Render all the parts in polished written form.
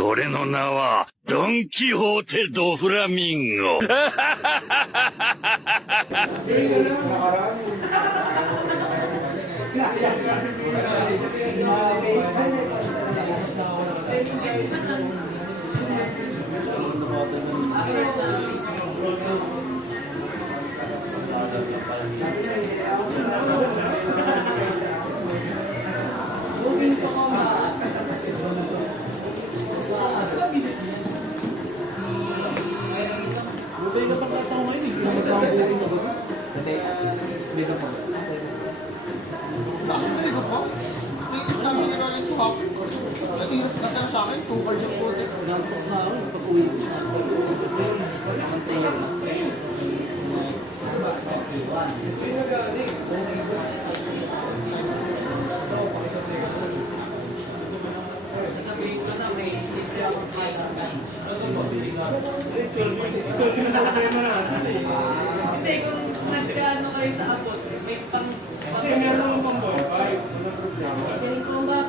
俺の名は、ドン・キホーテ・ド・フラミンゴ。Bakit mo sigot po? Finish namin nila yung tuhak. Natira sa akin, 2 calls yung puti. Nantok na ako pag-uwi ko. Antay yun. Hindi, kung nagkaano kayo sa abot, may pang... Meron naman pang bonfire. Galing ko ba?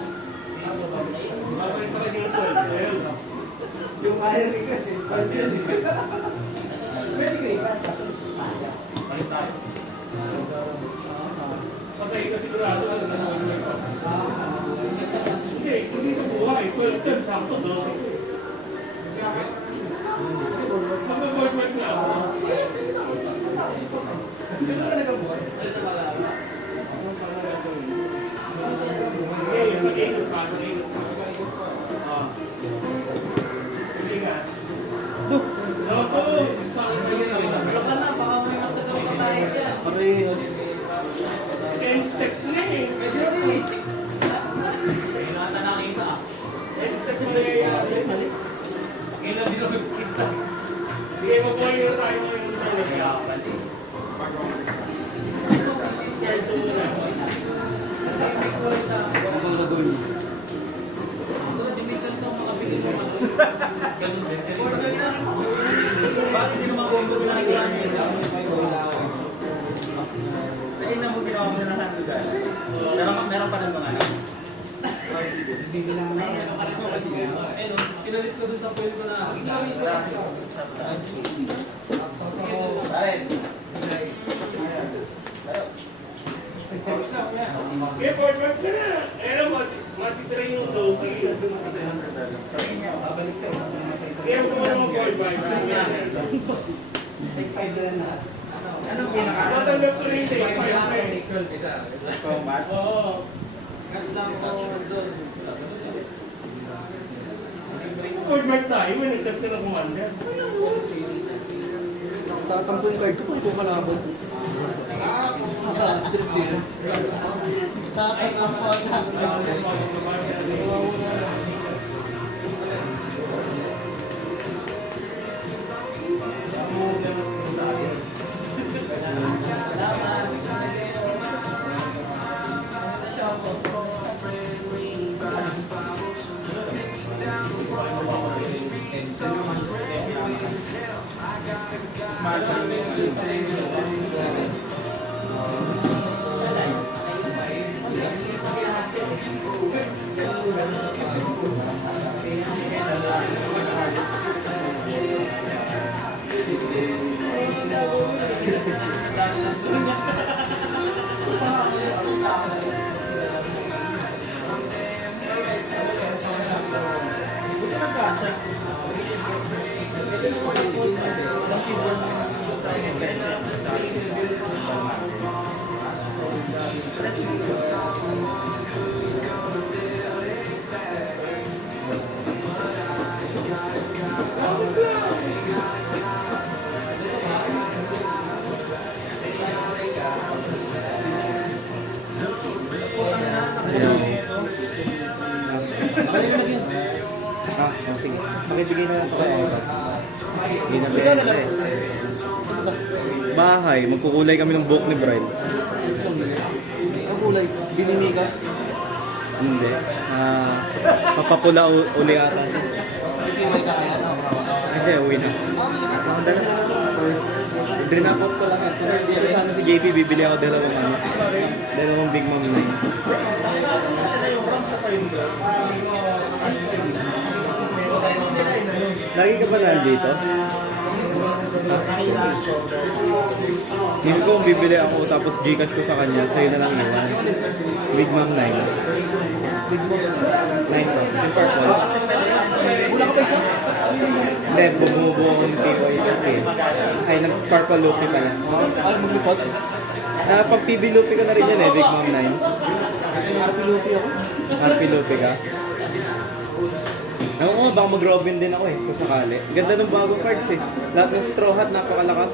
Babalik sa kanya yung 12. Yung iron ring kasi, 12 yun. Pwede ka ipas, kaso maya. Palit tayo. Patay ka sigurado ka na naman yung ito. Hindi, kung dito buhay, 12 yun, sakto 12. Mag-format na ako. Hindi mo talaga buhay. Sa ikot pa, sa ikot pa. Hindi nga. Loto! Baka na, baka may masasabi pa tayo dyan. Parehas. 10 step na eh. Pwede rin eh. Kaya nata nakita ah. 10 step na eh. Kailan din ako kita. Hindi, mabuhay na tayo ngayon talaga. Kaya pala eh. Kaya ito na. Nagagagawin mo. Bakit hindi naman combo ginagawa niya yun? Ay, na mo ginawa mo na ng handle. Meron pa ng mga ano? Pinalit ko dun sa pwede ko na. Eh, format ka na. Eh, alam mo, matitira yung Sophie. Kaya mo naman mag-format. Anong pinaka? Tatanggap ko rin sa Combat? Oo. Gas lang ko doon. Format tayo, manigtas ka na commander. Tatampo yung card ko kung kumalabot. Tatakpan po agad. Okay. Makibigay na lang tayo. Hindi na benta eh. Bahay, magkukulay kami ng buhok ni Bride. Ang kulay, binini ka. Hindi. Papapula uli ata. Iway ka kaya na. Hindi, uwi na. Dala. Drinapot ko lang. Pero sana si JP, bibili ako dalawang Big Mom 9. Lagi ka ba nandito? Hindi ko bibili ako tapos Gcash ko sa kanya, sa'yo na lang iwan. Big Mom 9. 9 to. Yung purple. Kulang ka ba isa? Hindi, bumubuo ko ng KY Luffy. Ay, nag-purple Luffy pala. Ano maglipot? Pag PB Luffy ka na rin yan eh, Big Mom 9. RP Luffy ako. RP Luffy ka. Oo, baka mag-Robin din ako eh, kung sakali. Ganda ng bagong cards eh. Lahat ng straw hat, napakalakas.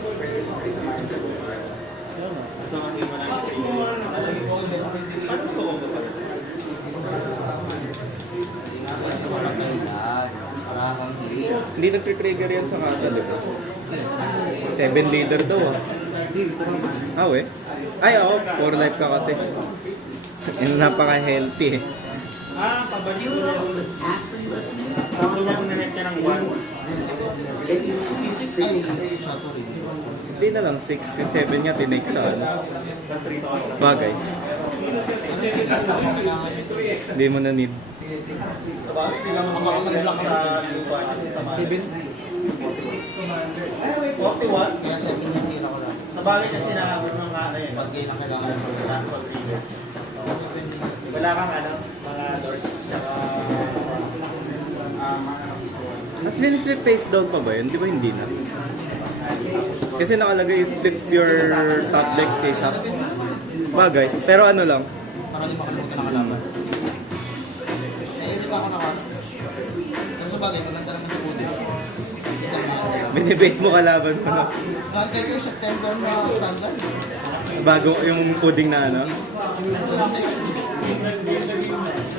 Hindi nag-trigger yan sa kata, di ba? 7 leader daw ah. Ah, we? Ay, oo, 4 life ka kasi. Yung napaka-healthy eh. Pabalik mo na. Sabi niya kung nanet ka ng 1. Ay, siya to rin. Hindi na lang 6, yung 7 niya tinake sa ano. Bagay. Hindi mo na need. Ang mga mag-block ako. 7? 41? Kaya 7 yung tira ko lang. Sa bagay kasi nakakot ng ano eh. Pag gay na kailangan ko. Wala kang ano, mga lords. Tsaka... At flip face down pa ba yun? Di ba hindi na? Kasi nakalagay flip your top deck face up. Bagay. Pero ano lang. Para di makalimutan ng kalaban. Eh, hindi pa ako naka... Pero sa bagay, maganda naman sa Buddhist. Binibate mo kalaban mo na. Nantay ko yung September na standard. Bago yung coding na ano.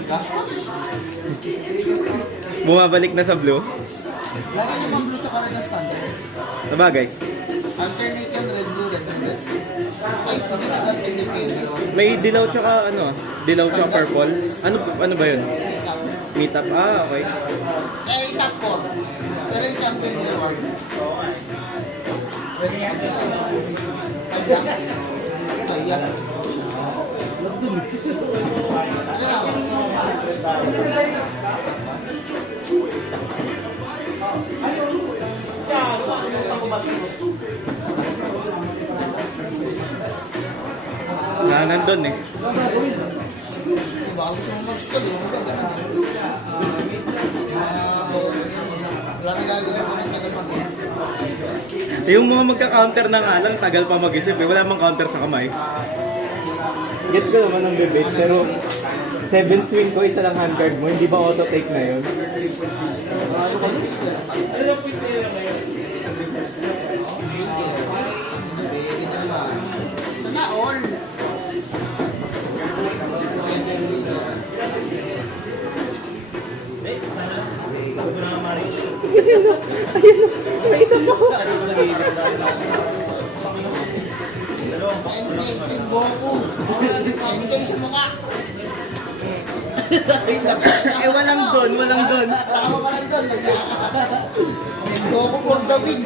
Gastos. Bumabalik na sa blue. Lagi niyo bang blue tsaka red na standard? Sa bagay. Alternate yan, red, blue, red, red. Ay, sabi na alternate yun. May dilaw tsaka ano. Dilaw tsaka purple. Ano ba yun? Makeup. Meet up. Ah, okay. Eh, top 4. Pero yung champion reward. Red champion. Kaya. Kaya. Nandun eh. Baka gusto mo mag-stall, yung iba ganun. Wala na gagawin ko ng tagal mag-iyak. Yung mga magka-counter na nga lang, tagal pa mag-isip eh. Wala mang counter sa kamay. Get ko naman ang debate, pero 7 swing ko, isa lang hand card mo, hindi ba auto-take na yun? Ano ka dito? Pwede na naman. Sana all. Engage Goku. Engage sa mukha. Eh, walang doon, walang doon. Baka walang doon. Goku for the win.